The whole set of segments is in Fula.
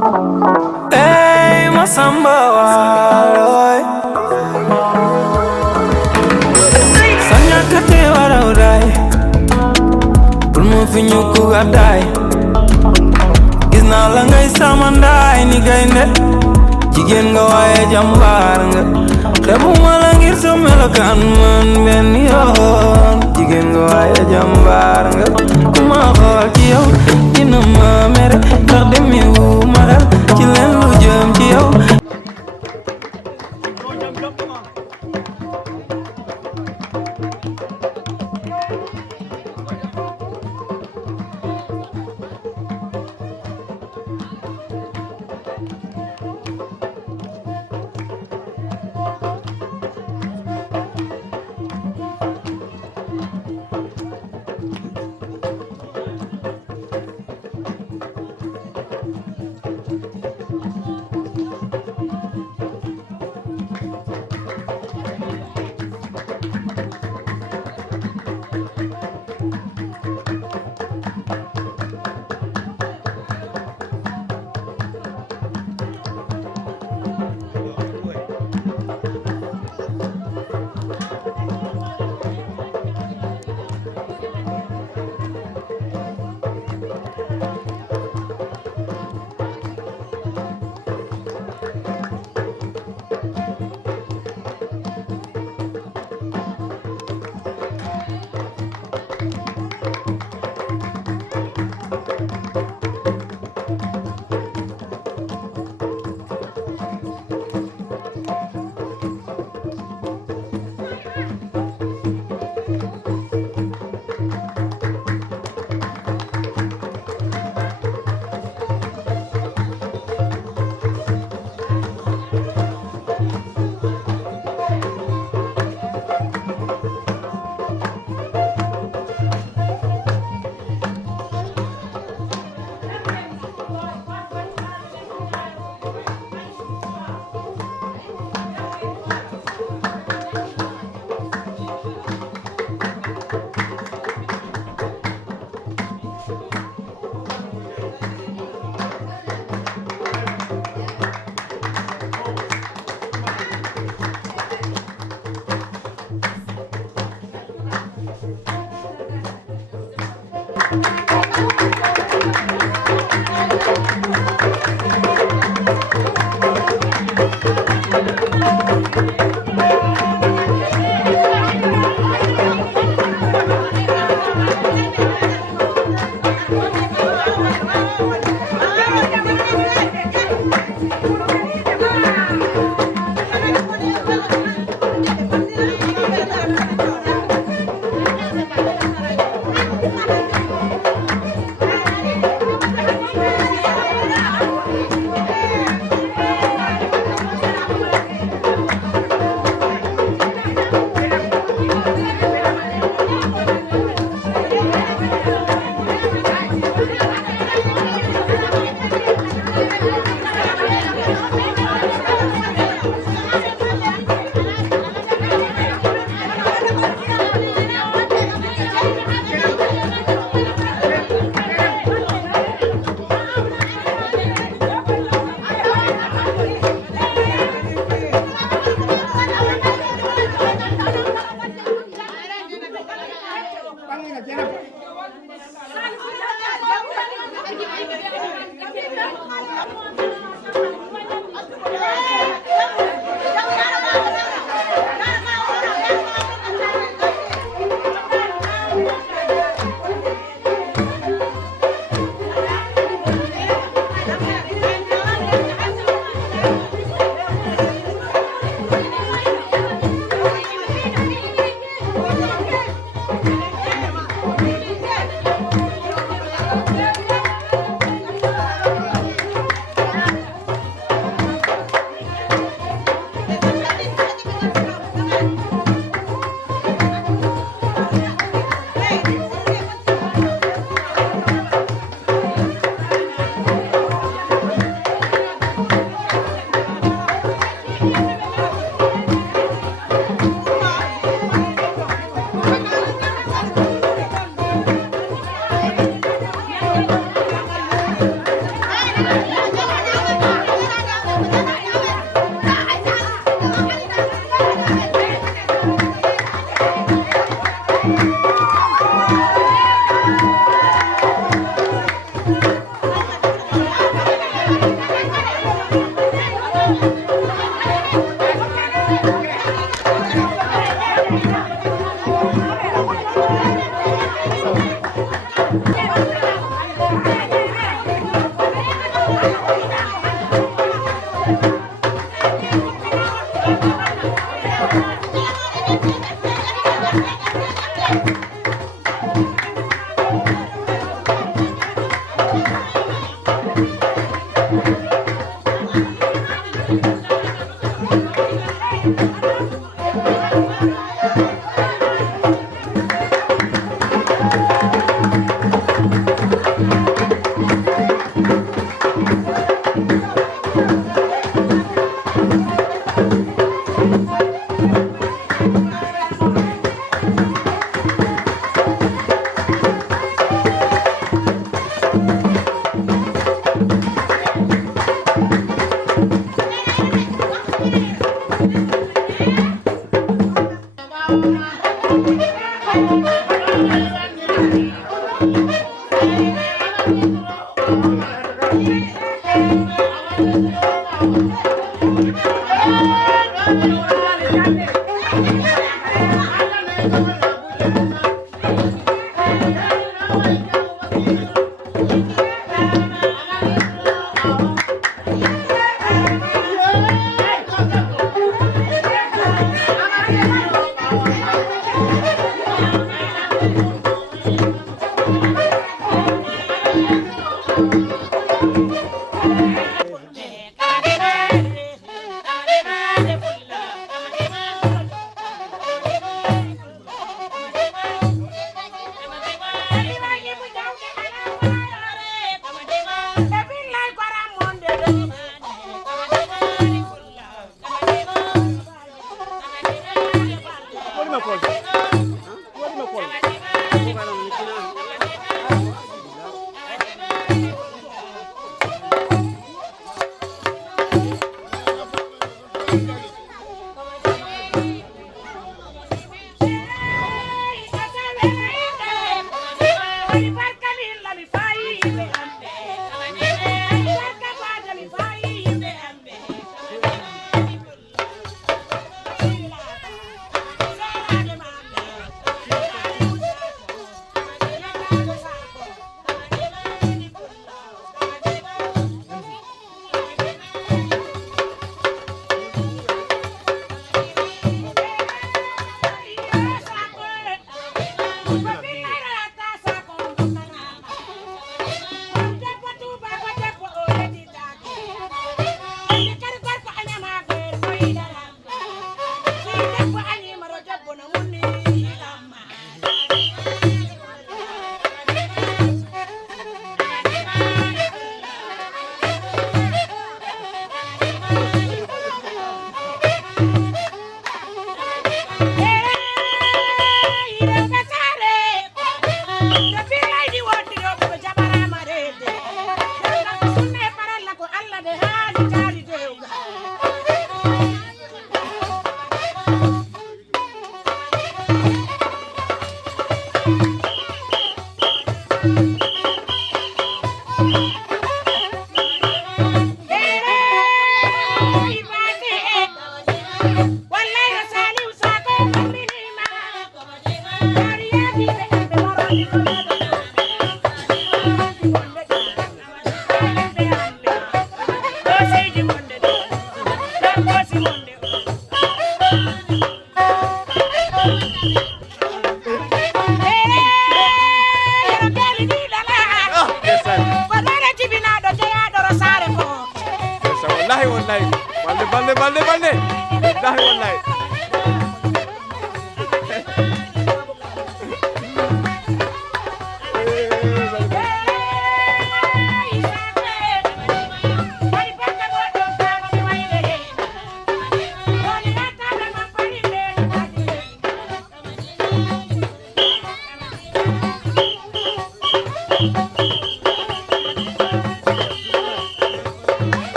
Hey, Masamba, why? Sanya kate warawrai, pulmo finyu kugadai. Gisna la ngay samandai ni gaynde, jigen nga waye jambar nga. Defuma la ngir sa melokaan man benn yoon, jigen nga waye jambar nga. Kuma xool ci yow dina ma mere, ndax demi wu ma xel ci leen lu jëm ci yow.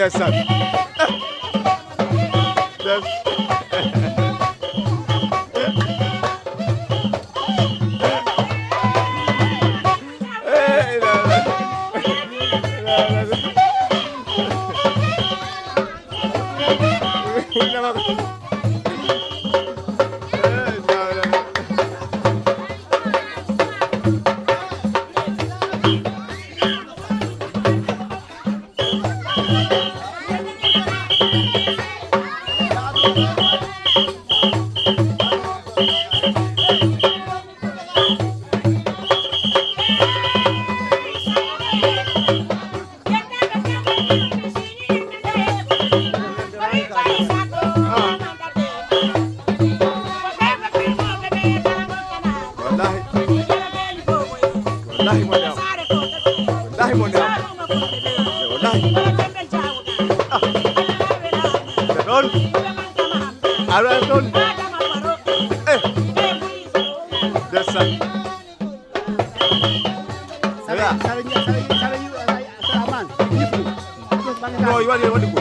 Ndeysaan wallahi mo ñaaw wallahi mo ñaaw wallahi don ala don desa sala aman no wadi wadi ko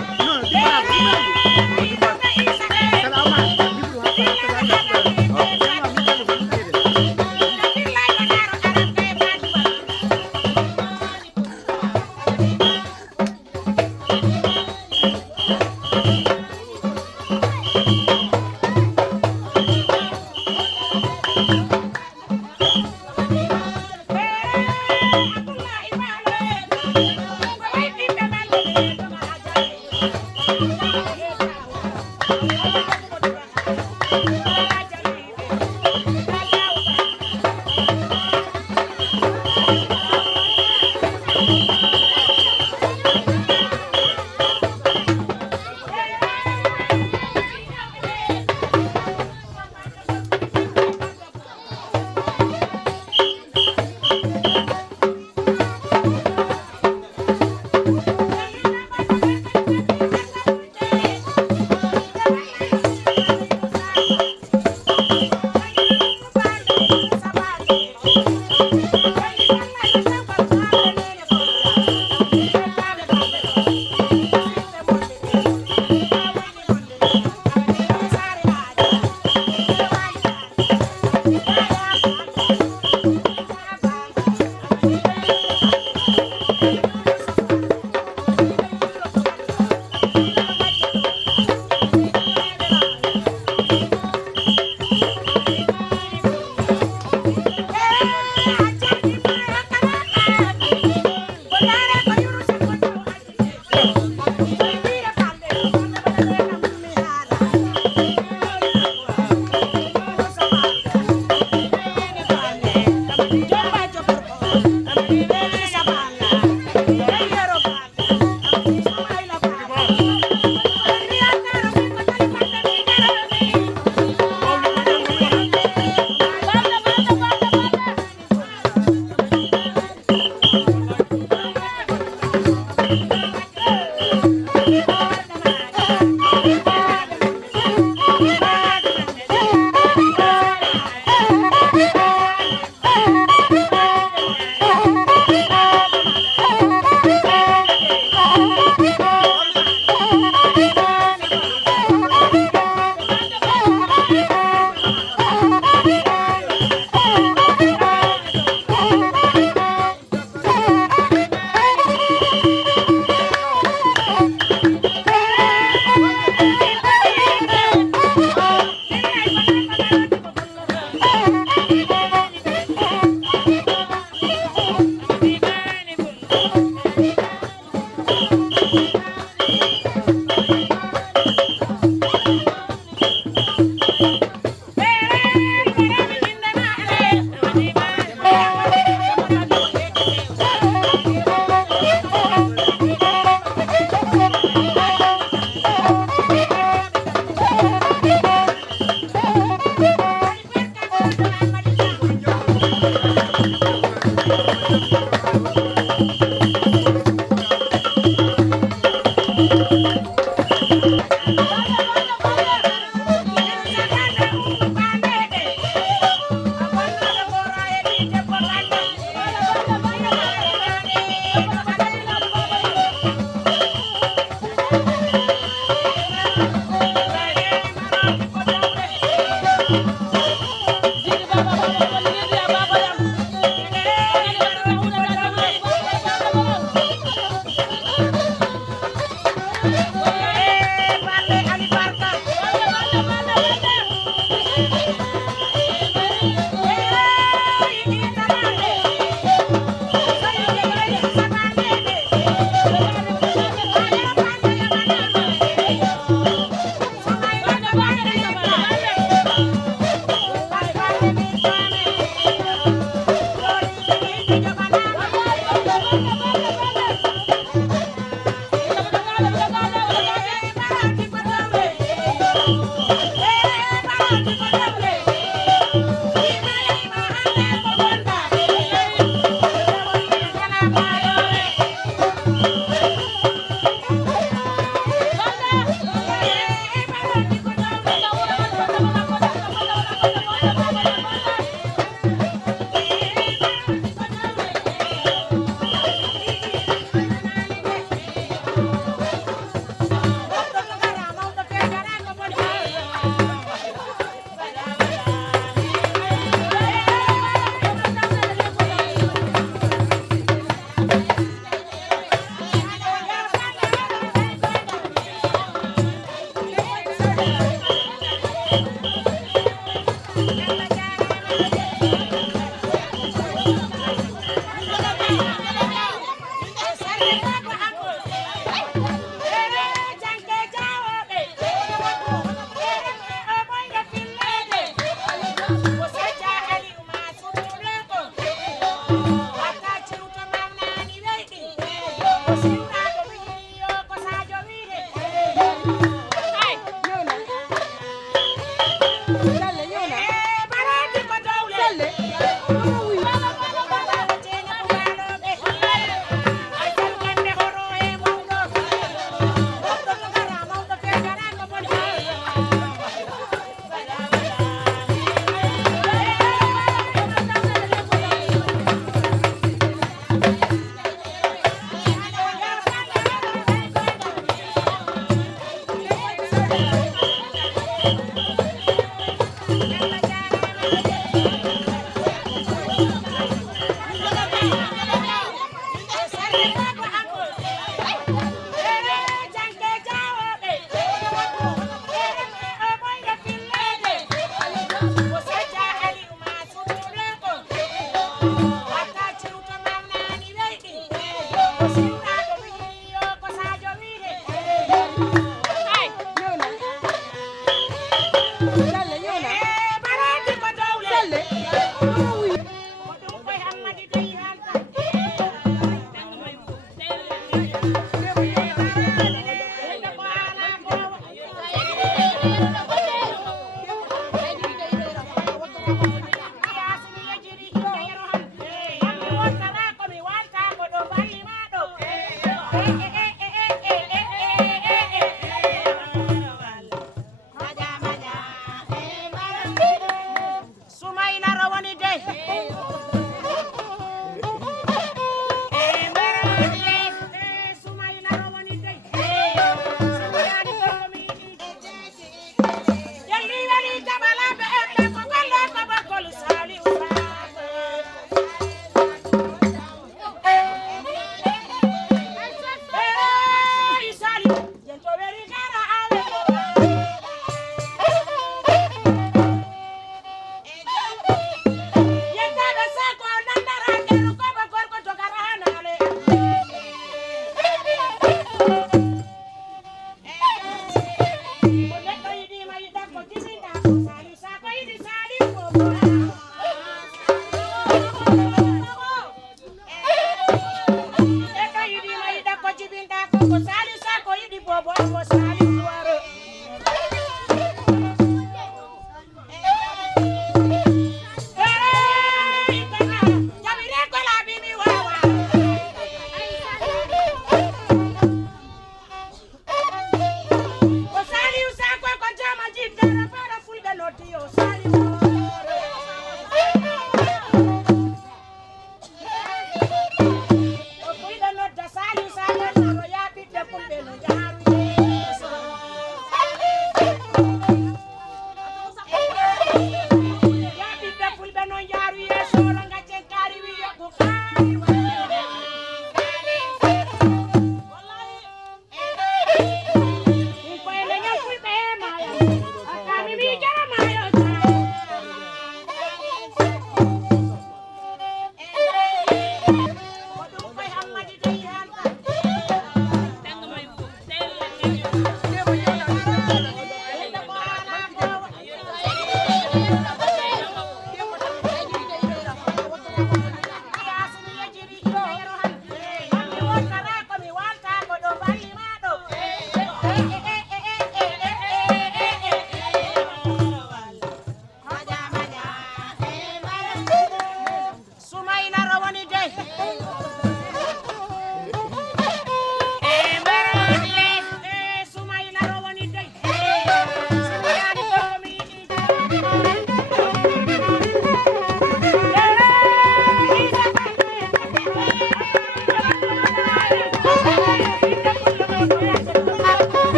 Jomba jopor ko,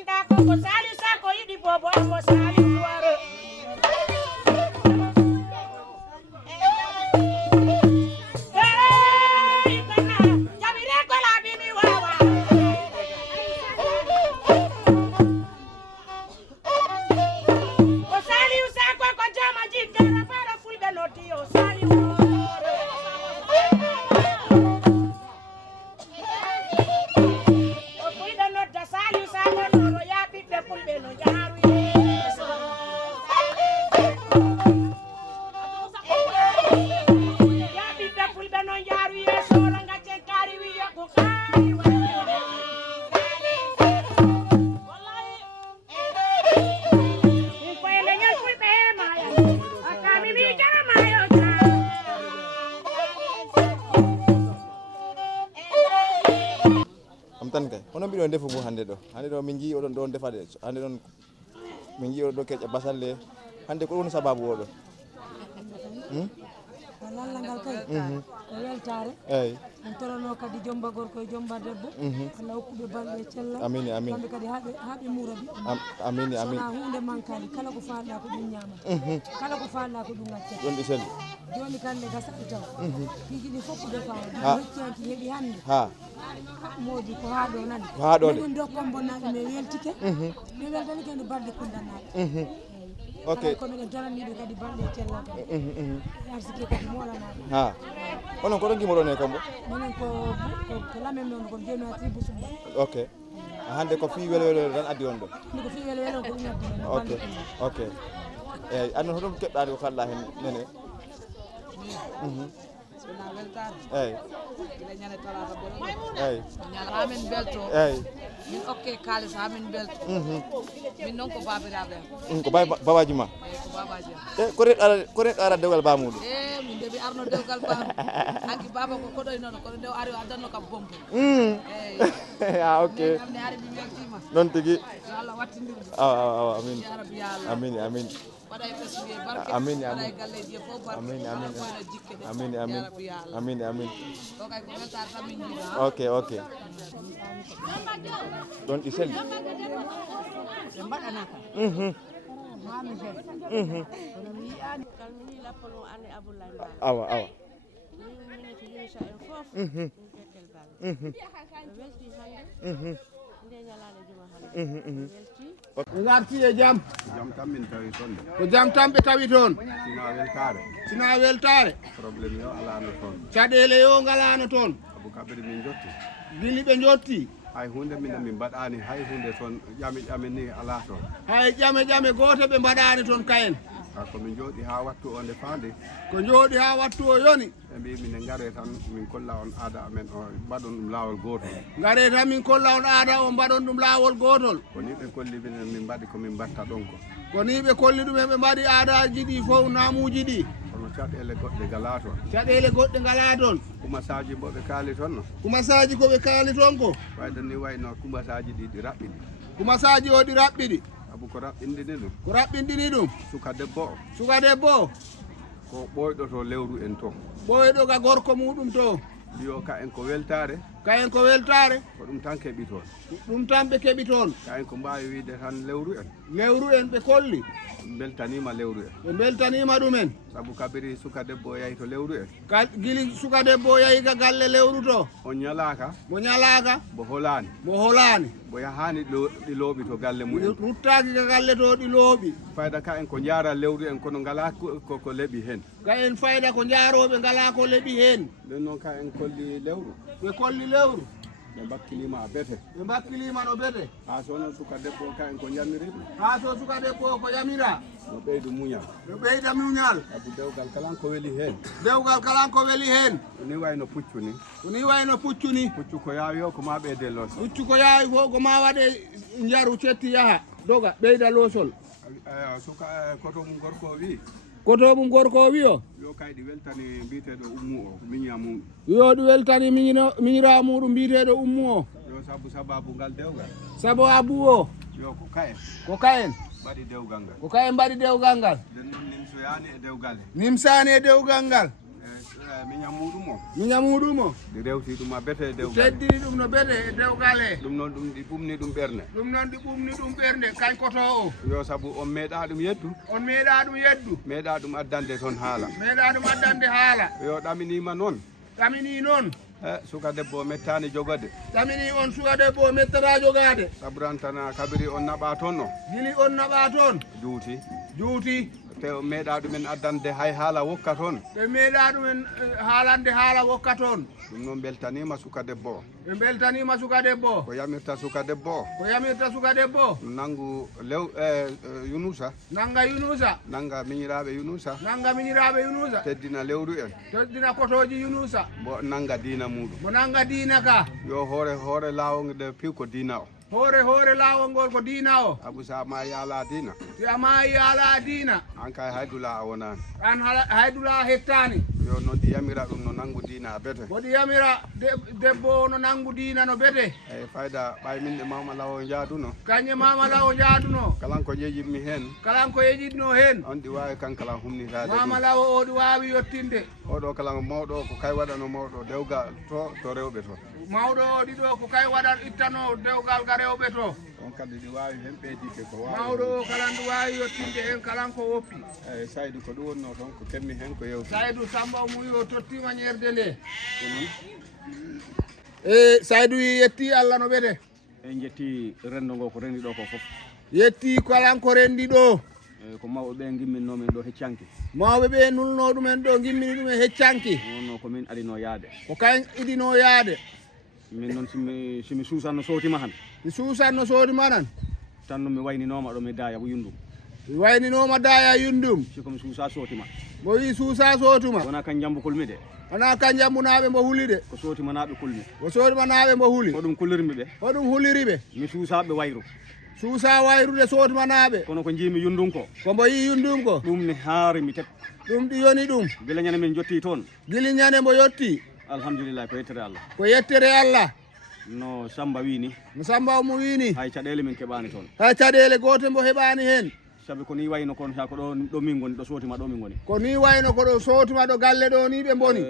minta ko sali sako yidi bobo ko sali waro tan kay hono mbiɗo defu mo hande ɗo min jii oɗon ɗon defade hande ɗon min jii oɗon ɗo keƴƴa basalle hande ko woni sababu oɗo lallangal kay ko weltare eyyi en torono kadi jomba gorko e jomba debbo Allah hokkuɓe balɗe cella amini amin kamɓe kadi haaɓe murabi amini amin sona hunde mankali kala ko falɗa ko ɗum ñama kala ko falɗa ko ɗum accata ɗon ɗi selli joni kande gasaɗi taw piiji ɗi fof defawa hecciyanki heeɓi hande ha moodi ko haa ɗo nani ko haa ɗo de min dokkon bonnaɓe mi weltike mi weltani kadi balɗe kundanaɓe ok kono ɓe daraniɓe kadi balɗe cellal kadi arsike kadi molanaɓe ha onon ko ɗon gimoɗon e kambo minen ko lamen noon kon joni a tribu sumba ok hande ko fi welo welo tan addi on ɗo ni ko fi welo welo ko ɗum addi ok ok eyyi annon hoɗum keɓɗade ko kalɗa hen nene sona weltare eyyi ila ñande talata boɗo eyyi ha min belto eyyi min okke kalis ha min belto min noon ko babiraɓe ko babaji ma eyyi ko babaji e ko reɗɗo ara dewgal ba muɗum e min deɓi arno dewgal ba hanki baba ko koɗoy noon kono nde ari o addanno kam bombo eyyi ah ok amne ari min weltima noon tigui yo Allah wattindirmo awa amin ya rabbi ya Allah amin amin waɗay ɓesguie barke amin waɗay galleji e fof barke amin amin koyno jikke ɗe amin amin ya rabbi ya Allah amin amin o kay ko weltare tan min jiiɗa ok ok ɗon ɗi selli ɓe mbaɗana kam mami hen kono mi yiyani kalmini lappalon ane aboulaye mba awa awa minete yunisa en fof ɗum dekkel balle ɓe welti hande nde ñalade juma hande welti ngarti e jam jam tan min tawi toon de ko jam tan ɓe tawi toon sina weltare sina weltare probléme yo alano toon caɗele yo ngalano toon abou kabiri min jotti gili ɓe jotti hay hunde minen min mbaɗani hay hunde toon ƴame ni ala toon hay ƴame goto ɓe mbaɗani toon kayen komin jooɗi ha wattu o nde faande ko jooɗi ha wattu o yoni ɓe mbi minen gaare tan min kolla on aada amen o mbaɗon ɗum laawol gotol gaare tan min kolla on aada o mbaɗon ɗum laawol gotol ko ni ɓe kolli minen min mbaɗi komin mbatta ɗon ko ni ɓe kolli ɗumen ɓe mbaɗi aadaji ɗi fof namuji ɗi kono caɗele goɗɗe gala toon caɗele goɗɗe ngala toon kumasaji mboɓe kaali toon no kumasaji koɓe kaali toon ko wayde ni wayno kumasaji ɗi ɗi raɓɓiɗi kumasaji o ɗi raɓɓiɗi abou ko raɓɓindini ɗum ko raɓɓindini ɗum suka debbo o suka debbo o ko ɓoyɗo to lewru en to ɓoyɗo ka gorko muɗum to mbiyo ka en ko weltare kayen ko weltare ko ɗum tan keeɓi toon ɗum tan ɓe keeɓi toon ka en ko mbawi wiide tan lewru en lewru en ɓe kolli beltanima lewru en ɓe beltanima ɗumen saabu kabiri suka debbo yahi to lewru en guili suka debbo yahi ka galle lewru to on ñalaka mo ñalaka mo holani mo holani mo yahani ɗi looɓi to galle mumen ruttaki ka galle to ɗi looɓi fayda ka en ko jaara lewru en kono ngala ko leeɓi hen ka en fayda ko jaaroɓe ngala ko leeɓi hen nden noon ka en kolli lewru ɓe kolli lewru ɓe bakkilima a beete ɓe bakkilima no beete ha sono suka debbo ka en ko jamirimo ha so suka debbo ko ƴamira no ɓeydu muñal no ɓeyda muñal saabu dewgal kalan ko weeli hen dewgal kalan ko weeli hen ni wayno puccu ni ni wayno puccu ni puccu ko yaawi o ko ma ɓeyde loos puccu ko yaawi fof ko ma waɗe jaru cetti yaha doga ɓeyda loosol suka koto mum gorko o wi koto mum gorko o wi o yo kayɗi weltani mbiteɗo ummu o miña mum yo ɗi weltani miñirawo muɗum mbiteɗo ummu o yo sababu ngal dewgal sabu abu o yo ko kayen mbaɗi dewgal ngal ko kayen mbaɗi dewgal ngal nimsoyani e dewgal he nimsani e dewgal ngal miñam muɗum o miñam muɗum o ɗi rewti ɗum a bete dewgal teddiri ɗum no bete e dewgal he ɗum noon ɗum ɗi ɓumni ɗum ɓernde ɗum noon ɗi ɓumni ɗum ɓernde kañ koto o yo saabu on meeɗa ɗum yeddu on meeɗa ɗum yeddu meeɗa ɗum addande toon haala meeɗa ɗum addande haala yo ɗaminima noon ɗamini noon suka debbo mettani jogade ɗamini on suka debbo o mettata jogade saburantana kabiri on naɓa toon no gili on naɓa toon juuti te meeɗa ɗumen addande hay haala wokka toon ɓe meeɗa ɗumen haalande haala wokka toon ɗum noon beltanima suka debbo o ɓe beltanima suka debbo ko yamirta suka debbo o ko yamirta suka debbo nangu lew yunusa nanga yunusa nanga miñiraɓe yunusa nanga miñiraɓe yunusa teddina lewru en teddina kotoji yunusa mo nanga diina muɗum mo nanga diina ka yo hoore lawol de piw ko diina o hoore laawol ngol ko diina o abu sa ma yaala diina si a maayi ala diina an kay haydula a wonani an haydula hettani yo no ɗi yamira ɗum no nangu diina a bete woɗi yamira debbo no nangu diina no bete eyyi fayda ɓay min ɗe mama law o jaaduno kañƴe mama law jaaduno kalan ko jejitmi hen kalan ko yejitno hen on ɗi wawi kan kala humnitade mama law o ɗi wawi yettinde oɗo kala mawɗo ko kay waɗano mawɗo dewgal to rewɓe to mawɗo o ɗiɗo ko kay waɗat ittano dewgal ga rewɓe to on kadi ɗi wawi hen ɓeydike ko wawi mawɗo o kalan ɗi wawi yettinde hen kalan ko woppi eyyi Saydou ko ɗum wonno toon ko kemmi hen ko yewti Saydou Samba muyi o tottima ñerde nde e Saydou yetti Allah no ɓete en jetti rendo ngo ko rendi ɗo ko foof yetti kalan ko rendi ɗo ko mawɓe ɓe gimminnomin ɗo heccanki mawɓe ɓe nulno ɗumen ɗo gimmini ɗum e heccanki wonno komin adino yaade ko kañ idino yaade min noon simi suusanno sowtima han mi suusanno soodima nan tan no mi wayninoma ɗo mi daya yundum wayninoma daya yundum sikomi suusa sootima mo wi suusa sootuma wona kan jambu kulmi de wona kan jambunaɓe mbo huuli de ko sootimanaɓe kulmi ko soodimanaɓe mbo huuli hoɗum kullirmi ɓe hoɗum huuliriɓe mi suusaɓe wayru suusa wayrude soodimanaɓe kono ko jiimi yundum ko mbo yi yundum ko ɗum ne haari mi tet ɗum ɗi yoni ɗum gila ñande min jotti toon gili ñande mbo yetti alhamdulillah ko yettere Allah ko yettere Allah no Samba wini no Samba mo wini hay caɗele min keɓani toon hay caɗele gote mbo heɓani hen saabi ko ni wayno kon ha ko ɗo min goni ɗo sootima ɗo min goni ko ni wayno ko ɗo sootima ɗo galle ɗo ni ɓe boni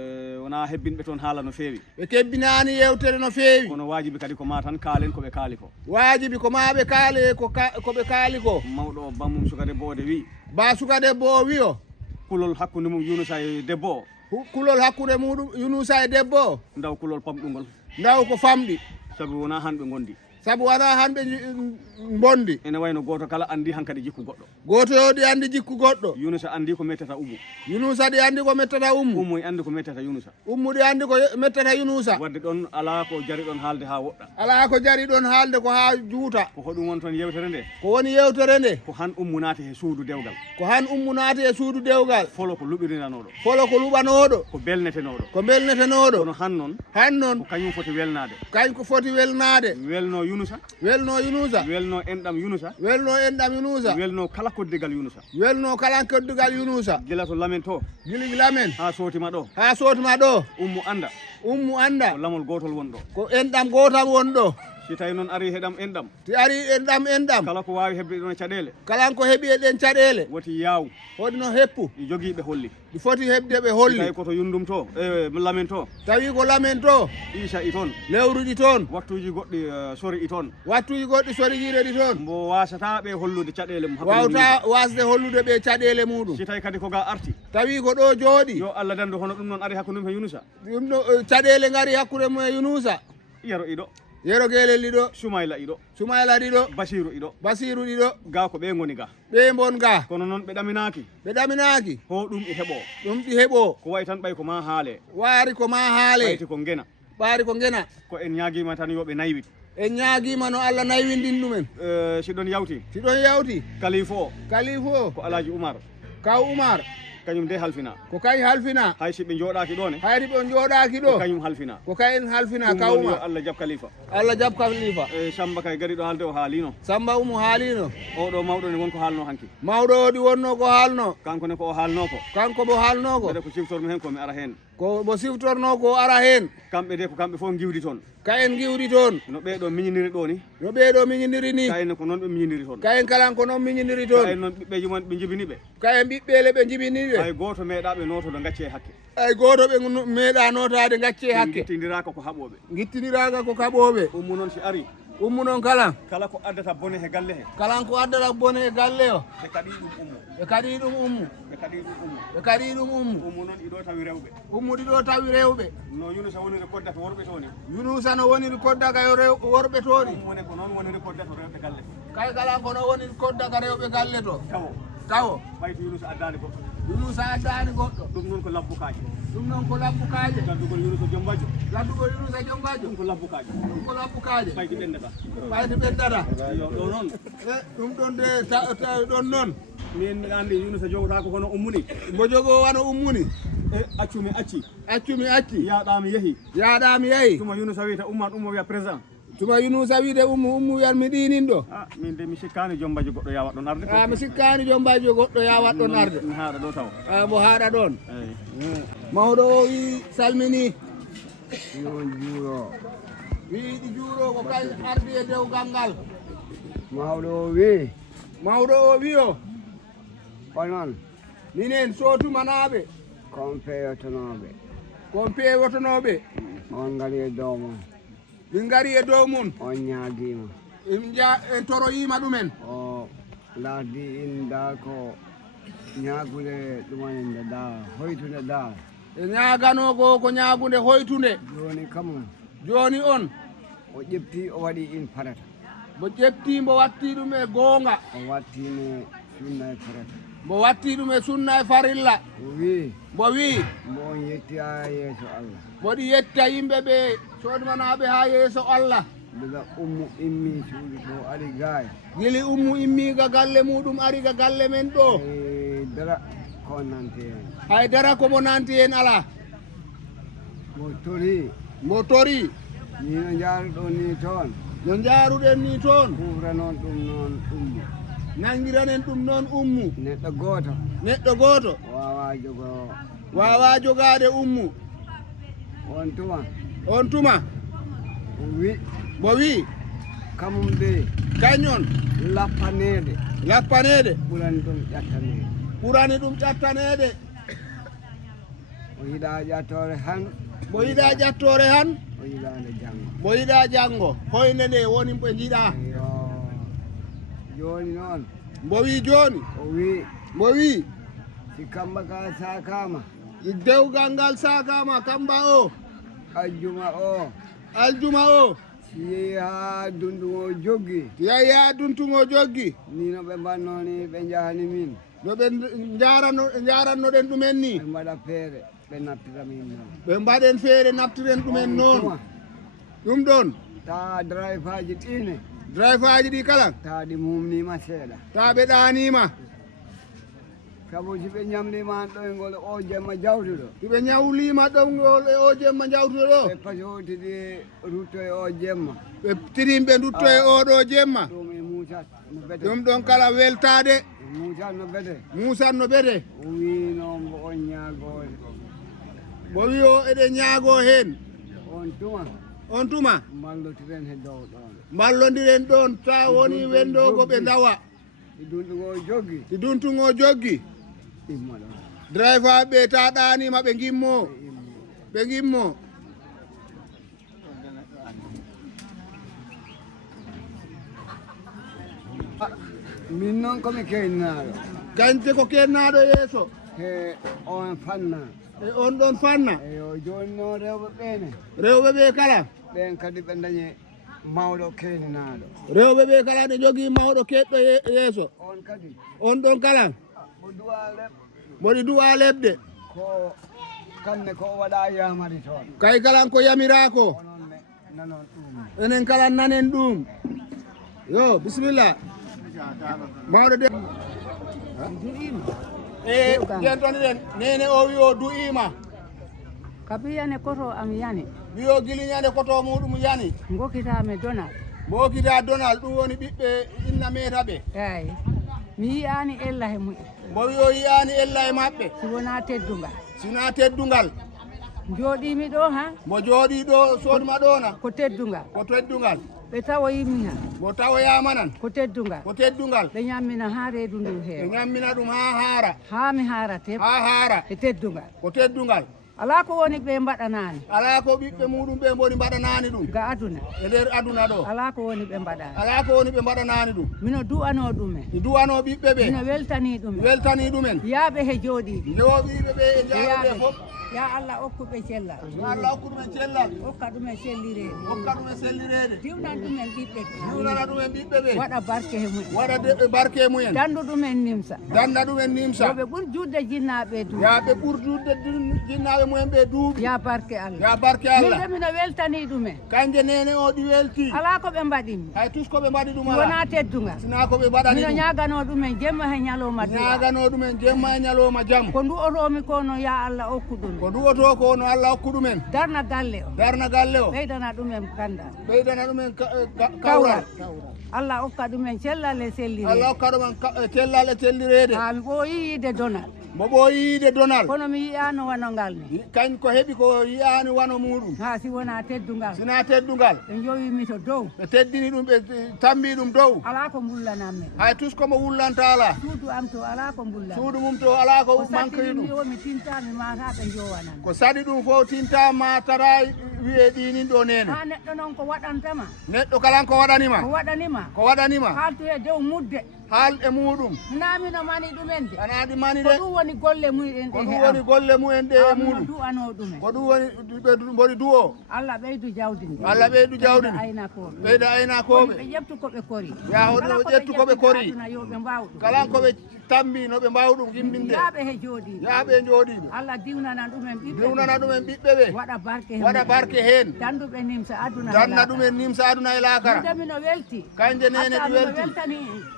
wona hebbinɓe toon haala no feewi ɓe kebbinani yewtere no feewi kono wajibi kadi ko ma tan kaalen koɓe kaali ko wajibi ko ma ɓe kaale koɓe kaali ko mawɗo o bammum suka debbo ode wi ba suka debbo o wi o kulol hakkude mum Yunusa e debbo o kulol hakkude muɗum Yunusa e debbo o ndaw kulol pamɗugol ndaw ko famɗi saabu wona hanɓe gondi saabu wona hanɓe bondi ene wayno goto kala andi hankkadi jikku goɗɗo goto yo ɗi andi jikku goɗɗo Yunusa andi ko mettata ummu Yunusa ɗi andi ko mettata ummu e andi ko mettata Yunusa ummu ɗi andi ko mettata Yunusa wadde ɗon ala ko jari ɗon haalde ha woɗɗa ala ko jari ɗon haalde ko ha juuta ko hoɗum won toon yewtere nde ko woni yewtere nde ko han ummu naati e suudu dewgal ko han ummu naati e suudu dewgal folo ko luɓirinanoɗo folo ko luɓanoɗo ko belnetenoɗo ko belnetenoɗo kono han noon ko kañum foti welnade kañ ko foti welnade welno Yunusa welno Yunusa welno enɗam Yunusa welno enɗam Yunusa welno kala koddigal Yunusa welno kala koddigal Yunusa gila to lamen to gili lamen ha sootima ɗo ummu anda ko lamol gotol won ɗo ko enɗam gotal won ɗo si tawi noon ari heɗam enɗam ti ari enɗam kala ko wawi hebde ɗon caɗele kala ko heeɓi e ɗen caɗele woti yaw hoɗno heppu ɗi joguiɓe holli ɗi foti hebde ɓe holli tawi koto yundum to lamen to tawi ko lamen to isa i toon lewruɗi toon wattuji goɗɗi sori i toon wattuji goɗɗi sorijiɗe ɗi toon mbo wasata ɓe hollude caɗele mum wawta wasde hollude ɓe caɗele muɗum si tawi kadi ko ga arti tawi ko ɗo jooɗi yo Allah dandu hono ɗum noon ari hakkude mum e Yunusa ɗum ɗo caɗele gaari hakkude mum e Yunusa yero iɗo yero guelel ɗiɗo Soumayla iɗo Soumayla ɗiɗo Basiru iɗo Basiru ɗiɗo ga ko ɓe goni ga ɓe bon ga kono noon ɓe ɗaminaki ho ɗum e heeɓo ɗum ɗi heeɓo ko wayi tan ɓay ko ma haale waari ko ma haale ɓayti ko gena ɓaari ko gena ko en ñaguima tan yoɓe naywit en ñaguima no Allah naywindin ɗumen si ɗon yawti kalifu o ko Alaji Oumar kaw Oumar kañum de halfina ko kañ halfina hay si ɓe jooɗaki ɗo ne hayri ɓe jooɗaki ɗo kañum halfina ko kayen halfina kaw Oumar Allah jab khalifa e Samba kay gari ɗo haalde o haalino Samba umu haalino oɗo mawɗo ne wonko haalno hanki mawɗo o ɗi wonno ko haalno kanko ne ko o haalno ko kanko mo haalno ko ɓeɗe ko ciftormi hen ko mi ara hen ko mo siftorno ko ara hen kamɓe de ko kamɓe fof giwri toon kayen giwri toon no ɓeeɗo miñiniri ɗo ni no ɓeeɗo miñiniri ni kayen ko noon ɓe miñiniri toon kayen kalan ko noon miñiniri toon kayen noon ɓiɓɓeji mon ɓe jibini ɓe kayen ɓiɓɓele ɓe jibiniɓe hay goto meeɗaɓe notoɗo gacce hakke ay goto ɓe meeɗa notade gacce hakke gittidiraka ko haɓoɓe gittiniraka ko kaɓoɓe ummu noon si ari ummu noon kala ko addata bone he galle he kala ko addata bone e galle o ɓe kaɗi ɗum ummu ɓe kaɗi ɗum ummu ɓe kaɗi ɗum ummu ɓe kaɗi ɗum ummu ummu noon ɗiɗo tawi rewɓe ummu ɗiɗo tawi rewɓe no Yunusa woniri koddata worɓe toon Yunusa no woniri koddaka yo worɓe toon ummune ko noon woniri koddata rewɓe galle kay kala ko no woniri koddaka rewɓe galle to tawo ɓayti Yunusa addani goɗɗo Yunusa addani goɗɗo ɗum noon ko labbukaji ɗum noon ko labbukaje laddugol Yunusa jombajo laddugol Yunusa jombajo ɗum ko labbukaji ɗum ko labbukaje ɓayti ɓendata ɓayti ɓendata yo ɗo noon ɗum ɗon de ɗon noon min andi Yunusa jogotako kono ummuni mbo jogo wano ummuni accumi acci acci yaɗami yeehi tuma Yunusa wiyta umman ummo wiya président tuma Yunusa wiide ummu wiyan mi ɗinin ɗo min de mi sikkani jombajo goɗɗo ya waɗɗon arde mi sikkani jombajo goɗɗo ya waɗɗon arde mi haɗa ɗo taw mo haɗa ɗon mawɗo o wi salmini non juuro wiiɗi juuro ko kay ardi e dewgal ngal mawɗo o wi o onon minen sotumanaɓe kon peewotonoɓe on ngari e dow mon min ngari e dow mum on ñaagima en toroyima ɗumen o lardi in da ko ñaagude ɗumaninde da hoytude da e ñagano ko ñagude hoytude joni kam joni on o ƴefti o waɗi in parata mo ƴefti mbo watti ɗum e goonga o wattine sunna e parata mbo watti ɗum e sunna e farilla mbo wi mbo on yetti ha yeeso Allah mboɗi yetta yimɓe ɓe sodmanaɓe ha yeeso Allah daga ummu immi suudu to ari gaay gili ummu immiga galle muɗum ariga galle men ɗo dara ko nanti hen haydara komo nanti hen ala mo tori ni no jaaruɗon ni toon no jaaruɗen ni toon kufra noon ɗum noon ummu nangiranen ɗum noon ummu neɗɗo gooto wawa jogade ummu on tuma mo wi kamum de kañon lappanede ɓurani ɗum ƴattanede ɗum ƴattanede o yiɗa ƴattore han mo yiɗa ƴattore han o yiɗande janggo mo yiɗa janggo hoyde nde woni ɓe jiiɗa joni noon mbo wi joni mo wi si kamba ka sakama dewgal ngal sakama kamba o aljuma o si yeehi ha dundugo joggi yeehi ha duntugo joggi ni no ɓe mbannoni ɓe jahani min no ɓe jarannoɗen ɗumen ni ɓe mbaɗa feere ɓe naftira min noon ɓe mbaɗen feere naftiren ɗumen noon ɗum ɗon ta drive aji ɗine drive aji ɗi kala ta ɗi mumnima seeɗa ta ɓe ɗanima sabu si ɓe ñamlima ɗoygol o jemma jawtuɗo si ɓe ñawlima ɗoygol e o jemma jawtuɗo ɗo ɓe pasotidi rutto e o jemma ɓe tirimɓe dutto e oɗo jemma ɗum e musat no bete ɗum ɗon kala weltade musat no bete musat no bete o wino mbo on ñaagode mo wi o eɗen ñaago hen on tuma mallotiren he dow ɗon mallodiren ɗon ta woni wendogo ɓe dawa ɗi duntugo joggi driver ɓe ta ɗanima ɓe gimmo min noon komi kennaɗo kañte ko kennaɗo yeeso e on fanna e on ɗon fanna eyo joni noon rewɓe ɓe kala ɓen kadi ɓe dañe mawɗo kennaɗo rewɓe ɓe kala ne jogui mawɗo keɗɗo yeeso on kadi on ɗon kala mboɗi duwa lebde ko kamne ko waɗa yamari toon kay kalan ko yamirako enen kala nanen ɗum yo bisimilla mawɗo de e jentoniɗen nene o wi o du'ima kabiyane koto am yani wi o guiliñande koto muɗum yani gokkitame donal mbokita donal ɗum woni ɓiɓɓe inna meta ɓe eyi mi yiyani ella he mumen mo wi o yiyani ella e maɓɓe si wona teddungal sina teddungal jooɗimi ɗo ha mo jooɗi ɗo sooduma ɗo na ko teddungal ko teddungal ɓe tawoyimi ha mo tawoyama nan ko teddungal ko teddungal ɓe ñammina ha reedu ndu ɓe heewa ñammina ɗum ha haara ha mi haarate ha haara e teddungal ko teddungal ala ko woni ɓe mbaɗanani ala ko ɓiɓɓe muɗum ɓe mboni mbaɗanani ɗum ga aduna e nder aduna ɗo ala ko woni ɓe mbaɗani ala ko woni ɓe mbaɗanani ɗum mino du'ano ɗumen mi duwano ɓiɓɓe ɓe mino weltani ɗumen weltani ɗumen yaaɓe he jooɗiɓe yoɓiɓe ɓe e jaaɓe fof ya Allah okkuɓe cellal Allah hokku ɗumen cellal hokka ɗumen sellirede hokka ɗumen sellirede diwnan ɗumen ɓiɓɓe diwnana ɗumen ɓiɓɓe ɓe waɗa barke he mumen waɗa deɓɓe barke e mumen dandu ɗumen nimsa danda ɗumen nimsa yoɓe ɓuur judde jinnaɓe duuɓi ya ɓe ɓuur judde jinnaɓe mumen ɓe duuɓi ya barke Allah ya barke Allah min mino weltani ɗumen kanje nene o ɗi welti ala ko ɓe mbaɗimi hay tus ko ɓe mbaɗi ɗum ala wona teddugal sina ko ɓe mbaɗani mino ɗum ñagano ɗumen jemma he ñalowma duwa ñagano ɗumen jemma e ñalowma jaam ko du'otomi kono ya Allah okku ɗumen ko duwoto ko no Allah hokku ɗumen darna galle o darna galle o ɓeydana ɗumen gandal ɓeydana ɗumen kawral Allah okka ɗumen cellal e sellire Allah hokka ɗumen cellal e sellirede ha mi ɓooyi yiide donal mo ɓooyi yiide donal kono mi yiyano wanogal ni kañ ko heeɓi ko yiyani wano muɗum ha si wona teddugal sina teddugal ɓe jowimi to dow ɓe teddini ɗum ɓe tambi ɗum dow ala ko mbullanammen hay tus komo wullanta ala suudu am to ala ko mbullan suudu mum to ala ko manqueyi ɗum ɗum mi tinta mi mata ɓe jowanan ko saɗi ɗum fof tinta matara wiye ɗinin ɗo nene ha neɗɗo noon ko waɗantama neɗɗo kalan ko waɗanima ko waɗanima haaltu e dow mudde haal e muɗum namino mani ɗumen de anaɗi mani ko de ɗum woni golle mumen ko ɗum woni golle mumen ɗe e muɗum du'ano ɗumen ko ɗum woni ɓe mboɗi duwo Allah ɓeydu jawdi ndi Allah ɓeydu jawdi ndi aynakoɓe ɓeyda aynakoɓe ɓe ƴeftu koɓe kori ya hoɗo ƴettu koɓe kori yoɓe mbaw ɗum kalan koɓe tambi no ɓe mbaw ɗum yimminde yaaɓe he jooɗiɓe yaaɓe jooɗiɓe Allah diwnana ɗumen ɓiɓɓe ɓe waɗa barke hen danduɓe nimsa aduna danna ɗumen nimsa aduna e lakara mino welti kanje nene ɗi welti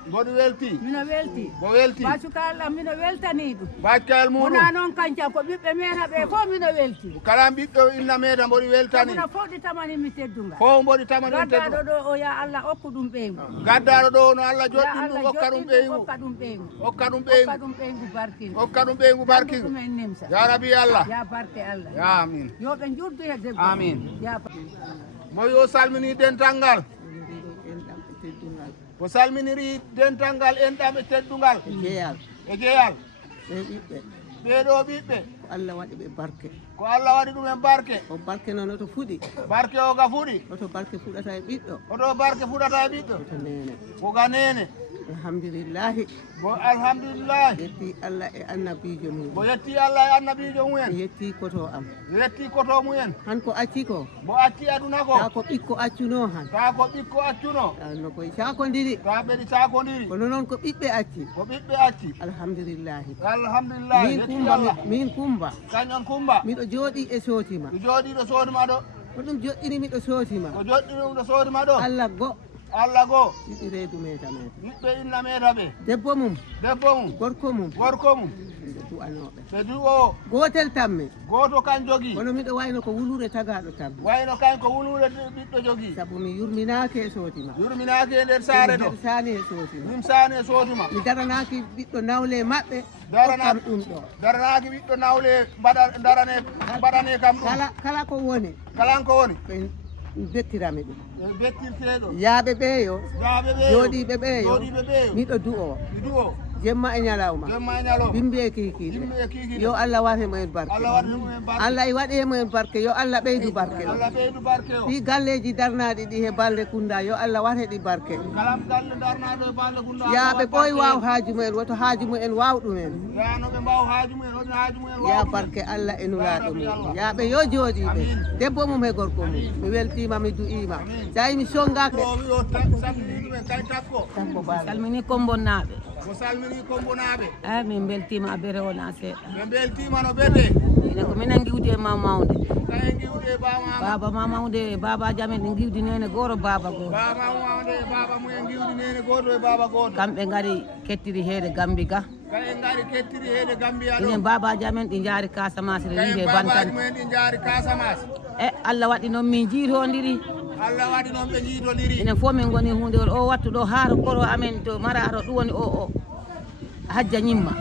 mboɗi welti mino welti mo welti basuka Allah mino weltani ɗum baccayal muɗum wona noon kancan ko ɓiɓɓe meta ɓe fof mino welti kala ɓiɗɗo inna meta mboɗi weltani mino fof ɗi tamanimi teddungal fof mboɗi tamanimi gaddaɗo ɗo o ya Allah okku ɗum ɓeygu gaddaɗo ɗo no Allah joɗɗin ɗum hokka ɗum ɓeygu hokka ɗum ɓeygu hokka ɗum ɓeygu ɓeygu barkingu hokka ɗum ɓeygu barkingu ɗumen nimsa ya rabbi Allah ya barke Allah ya amin yoɓe jurdu he debbo amin ya mo yo salmini dental ngal ko salminiri dental ngal enɗam e teddungal e jeeyal ɓeɗo ɓiɓɓe Allah waɗi ɓe barke ko Allah waɗi ɗumen barke o barke noon oto fuɗi barke o ga fuɗi oto barke fuɗata e ɓiɗɗo oto barke fuɗata e ɓiɗɗo oto nene ko ga nene alhamdulillahi bo alhamdulillahi yetti Allah e annabijo mum bo yetti Allah e annabijo mumen yetti koto am yetti koto mumen han ko acci ko bo acci aduna ko ta ko ɓikko accuno han ta ko ɓikko accuno no koye cakodiri ta ɓeɗi cakodiri kono noon ko ɓiɓɓe acci ko ɓiɓɓe acci alhamdulillahi alhamdulillahi min Kumba kañon Kumba miɗo jooɗi e sootima mi jooɗiɗo soodima ɗo ko ɗum joɗɗini miɗo sootima ko joɗɗini ɗo soodima ɗo Allah go ɓiɓɓe reedu meta ɓiɓɓe inna meta ɓe debbo mum gorko mum ɓe du'anoɓe ɓe du'o gotel tamme goto kan jogui kono miɗo wayno ko wulure tagaɗo tamme wayno kan ko wulure ɓiɗɗo jogui saabu mi yurminaki e sootima yurminaki e nder saare ɗo sani e sootima ɗum sani e sootuma mi daranaki ɓiɗɗo nawle maɓɓe daranaki ɗum ɗo daranaki ɓiɗɗo nawle mbaɗane kam ɗum kala ko woni kalan ko woni bettirami ɗum bettirteɗo yaaɓe ɓeeyo jooɗiɓe ɓeeyo miɗo du'o jemma e ñalawma bimbi e kikiɗe yo Allah watemo en barke Allah e waɗemo en barke yo Allah ɓeydu barke o ɗi galleji darnaɗi ɗi he balde kunda yo Allah waɗe ɗi barke yaaɓe ɓooy waw haaju mumen woto haaju mumen waw ɗumen ya barke Allah e nulaɗo mum yaaɓe yo jooɗiɓe debbo mum e gorko mum mi weltima mi du'ima sa yi mi songake salmini kombonnaɓe ko salmini kombonaɓe a min beltima abere wona seeɗa ɓe beltima no ɓete ine ko minen giwdi e ma mawde kayen giwdi e baba ma mawde babaji amen ɗe giwdi nene goto baba goto baba mawde baba mumen giwdi nene goto e baba goto kamɓe gari kettiri heede gambi ga kayen gari kettiri heede gambiya ɗo inen babaji amen ɗi jaari Casamance ɗe wiite babaji mumen ɗi jaari Casamance e Allah waɗi noon min jiitodiri Allah waɗi noon ɓe jiitodiri enen fof min goni hunde o wattu ɗo haaro koro amen to marato ɗum woni o hajja ñimma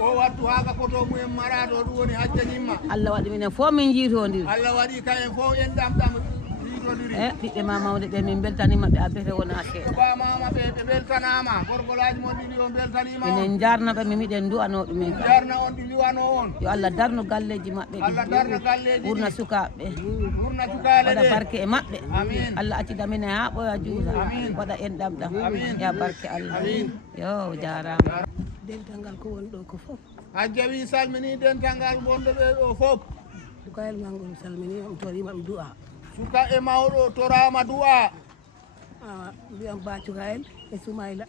o wattu haga koto mumen maraɗo ɗum woni hajja ñimma Allah waɗi minen fof min jiitodiri Allah waɗi kayen fof en ɗamɗam jiitodiri ɓiɓɓe ma mawde ɓe min beltanimaɓe abbete wona seeɗa ba mama ɓe beltanama gorgolaji mon ɗiɗi on beltanima minen jarnaɓe mi miɗen duwano ɗumen kam jarna on ɗi liwano on yo Allah darnu galleji maɓɓe Allah darna galleji ɓurna sukaɓe ɓurna sukale waɗa barke e maɓɓe amin Allah accida minen ha ɓoya juuta waɗa en ɗamɗam ya barke Allah yo jarama dental ngal ko woni ɗo ko fof a jawi salmini dental ngal wonɗo ɓe ɗo fof sukayel ma ngol salmini on torima mi du'a suka e mawɗo torama du'a mbiyam ba cukayel e Soumaïla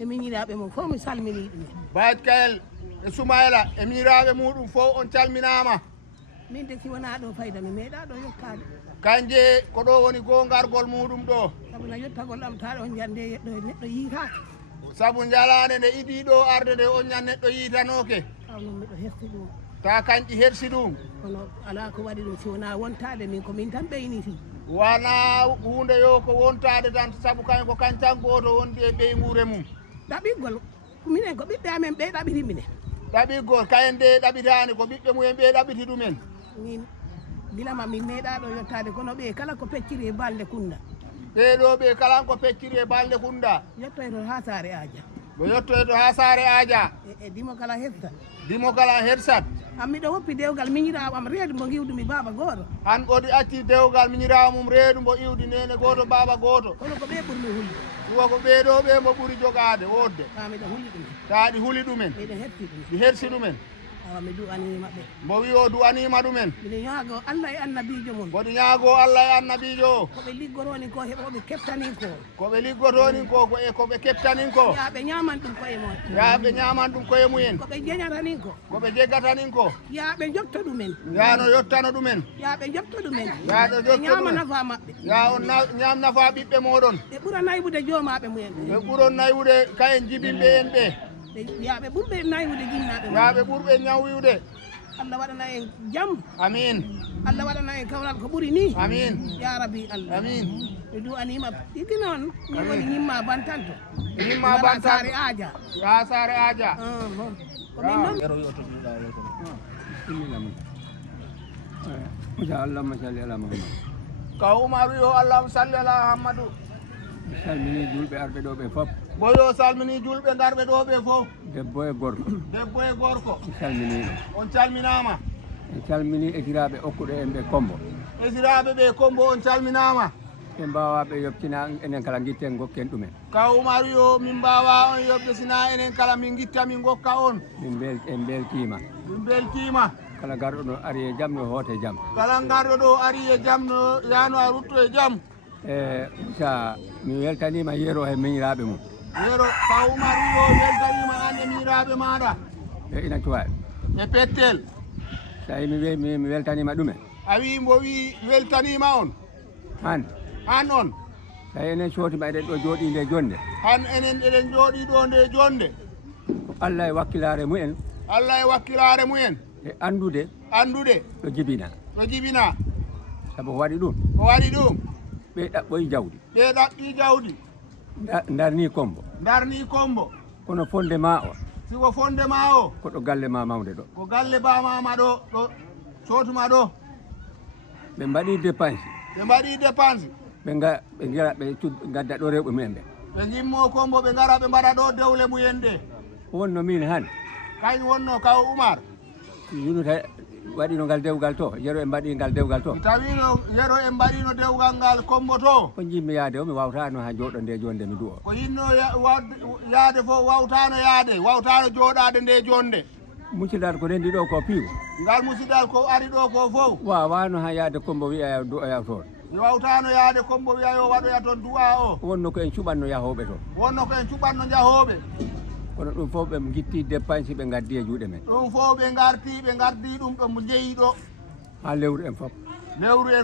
e miñiraɓe mum fof mi salmini ɗumen Batkayel e Soumaïla e miñiraɓe muɗum fof on calminama min de si wona ɗo fayda mi meeɗa ɗo yettade kanje ko ɗo woni gongargol muɗum ɗo sabu no yettagol am taɗo on jande yeɗɗo neɗɗo yiitake sabu jalade nde iɗi ɗo arde nde on ñan neɗɗo yiitanoke awnon miɗo hersi ɗum ta kanƴi hersi ɗum kono ala ko waɗi ɗum si wona wontade min ko min tan ɓeyniti wana hunde yo ko wontade tan sabu kañ ko kañ tan goto wondi e ɓeygure mum ɗaɓɓiggol minen ko ɓiɓɓe amen ɓe ɗaɓɓiti minen ɗaɓɓiggol kayen de ɗaɓitani ko ɓiɓɓe mumen ɓe ɗaɓɓiti ɗumen min gilama min meeɗa ɗo yettade kono ɓe kala ko pecciri e balde kunda ɓeɗo ɓe kala ko pecciri e balde kunda yettoy to ha saare aja ɓe yettoy to ha saare aja e dimo kala hersat dimo kala hersat an miɗo woppi dewgal miñirawo am reedu mo giwdumi baba goto han ɓodi acci dewgal miñirawo mum reedu mbo iwdi nene goto baba goto kono ko ɓe ɓurmi hulde suwa ko ɓeɗo ɓe mbo ɓuuri jogade wodde ta miɗo huli ɗumen ta ɗi huuli ɗumen miɗo hersi ɗumen ɗi hersi ɗumen awa mi du'animaɓe mbo wi o du'anima ɗumen miɗo ñaago Allah e annabijo mum mboɗo ñaago Allah e annabijo o koɓe liggoroni ko heɓoɓe keptanin ko koɓe liggotoni ko koɓe keptanin ko yaaɓe ñaman ɗum koye mon yaaɓe ñaman ɗum koye mumen koɓe jeñatanin ko koɓe jeggatanin ko yaaɓe jotto ɗumen yano yottano ɗumen yaaɓe jotto ɗumen yaɗo jotto ñama nafa maɓɓe ya on ñam nafa ɓiɓɓe moɗon ɓe ɓuura naybude jomaɓe mumen ɓe ɓuuron naywude kayen jibinɓe en ɓe yaaɓe ɓurɓe naywude jinnaɓe yaaɓe ɓurɓe ñawyude Allah waɗana en jam amin Allah waɗana en kawral ko ɓuri ni amin ya rabbi Allah amin mi du'anima ɗigui noon min woni ñimma bantanto ñimma bantan sare aja ya sare aja ko min noon Allahumma salli ala Muhammad ka Umaru yo Allahumma salli ala Muhammadu salmini julɓe arɓe ɗo ɓe fof boyo salmini julɓe garɓe ɗo ɓe fof debbo e gorko debbo e gorko salminiɗo on calminama en calmini esiraɓe okkuɗo en ɓe kombo esiraɓe ɓe kombo on calminama ɓe mbawaɓe yobtina enen kala guitten gokken ɗumen ka Umaru yo min mbawa on yobde sina enen kala min guitta min gokka on en beltima min beltima kala garɗo ɗo ari e jaam no hoote jaam kala garɗo ɗo ari e jaam no yano a rutto e jaam sa mi weltanima yeero he miñiraɓe mum yeero ka Umaru yo weltanima an e miñiraɓe maɗa e ina cuwaɓe e pettel sa yi mi weltanima ɗumen a wi mbo wi weltanima on han on sa enen cootima eɗen ɗo jooɗi nde jonde han enen eɗen jooɗi ɗo nde jonde ko Allah e wakkilare mumen Allah e wakkilare mumen e andude ɗo jibina saabu ko waɗi ɗum ɓe ɗaɓɓoyi jawdi ɓe ɗaɓɓi jawdi darni kombo kono fonde ma o siko fonde ma o koɗo galle ma mawde ɗo ko galle bamama ɗo sotuma ɗo ɓe mbaɗi dépense ɓe gadda ɗo rewɓe mumen ɓe jimmo kombo ɓe gara ɓe mbaɗa ɗo dewle mumen ɗe wonno min han kañ wonno kaw Umar yunuta waɗino ngal dewgal to yero e mbaɗi ngal dewgal to tawino yero e mbaɗino dewgal ngal kombo to ko jimmi yaade o mi wawtano ha jooɗo nde jonde mi du'o ko yinno yaade fof wawtano jooɗade nde jonde musidal ko rendi ɗo ko piiw ngal musidal ko ari ɗo ko fof wawano ha yaade kombo wiya du'oya toon mi wawtano yaade kombo wiya yo waɗoya toon du'a o wonno ko en cuɓanno yahoɓe toon jahoɓe kono ɗum fof ɓe guitti dépense ɓe gaddi e juuɗe men ɗum fof ɓe gardi ɗum ɓe jeeyi ɗo ha lewru en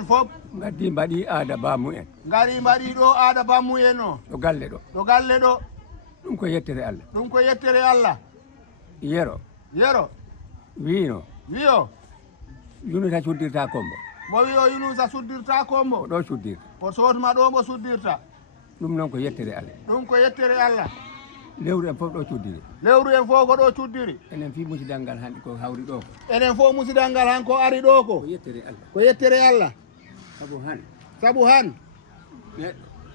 fof gaddi mbaɗi aada bammu en gari mbaɗi ɗo aada bammu en o ɗo galle ɗo ɗum ko yettere Allah yero wiyo Yunusa suddirta kombo mo wi o Yunusa suddirta kombo ko ɗo suddirta ko sotuma ɗo mbo suddirta ɗum noon ko yettere Allah lewru en fof ɗo cuddiri lewru en fof ko ɗo cuddiri enen fi musidal ngal hande ko hawri ɗo ko enen fof musidal ngal han ko ari ɗo ko yettere Allah ko yettere Allah sabu han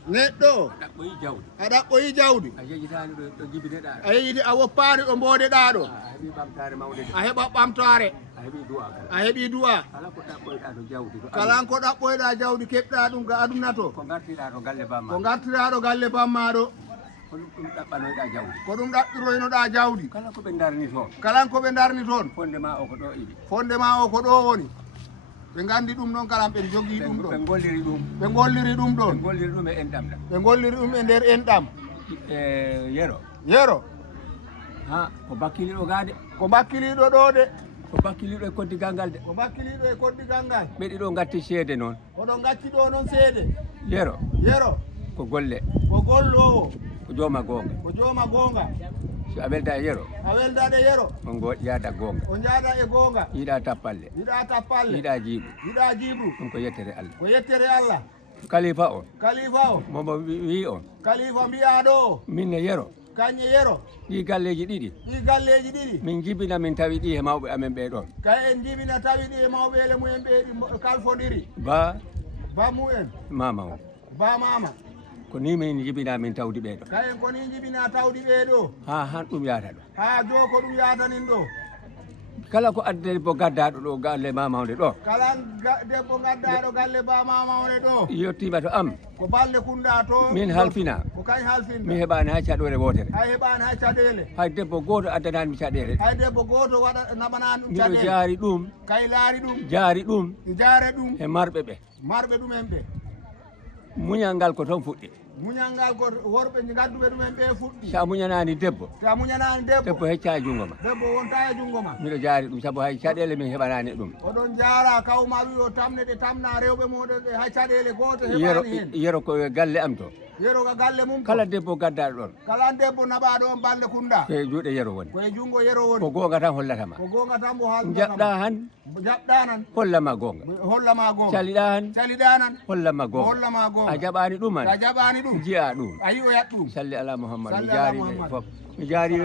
neɗɗo ɗaɓɓoyi jawdi a ɗaɓɓoyi jawdi a yejitani ɗo jibineɗa a yejiti a woppani ɗo mbodeɗa ɗo a heeɓi ɓamtare mawde a heɓa ɓamtare a heeɓi du'a a heeɓi du'a kala ko ɗaɓɓoyɗa to jawdi kala ko ɗaɓɓoyɗa jawdi keɓɗa ɗum ga aduna to ko gartiɗa to galle bamma ko gartira ɗo galle bamma ɗo ko ɗum ɗaɓɓanoyɗa jawdi ko ɗum ɗaɓɓiroynoɗa jawdi kala ko ɓe darni toon kala ko ɓe darni toon fondema o ko ɗo iɗi fondema o ko ɗo woni ɓe gandi ɗum noon kala ɓe jogui ɗum ɗo ɓe golliri ɗum ɓe golliri ɗum ɗon ɓe golliri ɗum e enɗam ɗam ɓe golliri ɗum e nder enɗam yero ha ko bakkiliɗo gade ko bakkiliɗo ɗo de ko bakkiliɗo e koddigal ngal de ko bakkiliɗo e koddigal ngal ɓeɗi ɗo gatti seede noon oɗon gacci ɗo noon seede yero ko golle ko gollowo ko jooma gonga ko jooma gonga so a welda e yero a weldaɗe yero on go yaada gonga o jaada e gonga yiɗa tappalle yiɗa jiiɓu yiɗa jiibru ɗum ko yettere Allah ko yettere Allah kalifa o momo wi on kalifa mbiya ɗo minne yero kañƴe yero ɗi galleji ɗiɗi min jibina min tawi ɗi e mawɓe amen ɓe ɗon kay en jibina tawi ɗi e mawɓele mumen ɓe kalfodiri ba mumen mama o ba mama ko ni min jibina min tawdi ɓeɗo kayen ko ni jibina tawdi ɓeɗo ha han ɗum yata ɗo ha jo ko ɗum yatanin ɗo kala ko adde debbo gaddaɗo ɗo galle mamawde ɗo kala debbo gaddaɗo galle ba mamawde ɗo yettima to am ko balɗe kunda to min halfina ko kañ halfinta mi heɓani hay caɗore wotere hay heɓani hay caɗele hay debbo goto addanani mi caɗele hay debbo goto waɗa naɓanani ɗum miɗo jaari ɗum kay laari ɗum jaari ɗum jaare ɗum e marɓe ɓe ɗumen ɓe muñal ngal ko toon fuɗɗi muñal ngal ko worɓe gadduɓe ɗumen ɓe fuɗɗi sa muñanani debbo debbo hecca e jungo ma debbo wonta e jungo ma miɗo jaari ɗum saabu hay caɗele min heɓanani ɗum oɗon jaara kawma wi o tamne ɗe tamna rewɓe moɗon ɗe hay caɗele goto heɓani hen yero ko galle am to yero ko galle mum kala debbo gaddaɗo ɗon kala debbo naɓaɗo on balɗe kunda koye juuɗe yero woni koye jungo yero woni ko gonga tan hollatama ko gonga tan mo haaldatama jaɓɗa han nan hollama gonga caliɗa han nan hollama gonga a jaɓani ɗum an a jaɓani ɗum jiya ɗum a yi o yat ɗum salli ala mouhammad mi jaari fof mi jaari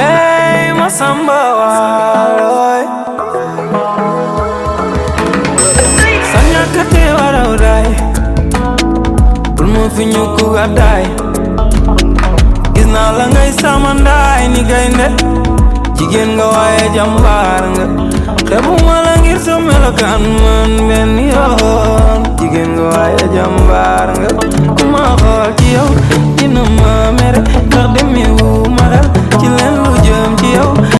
ey masamba waroy sanyakate warawray fi ñukku gàddaay gis naa la ngay samandaay ni gaynde jigéen nga waaye jàmbaar nga xebuma la ngir sa melokaan man benn yoon jigéen nga waaye jàmbaar nga ku ma xool ci yow dina ma mere ndax demewu ma xel ci leen lu jëm ci yow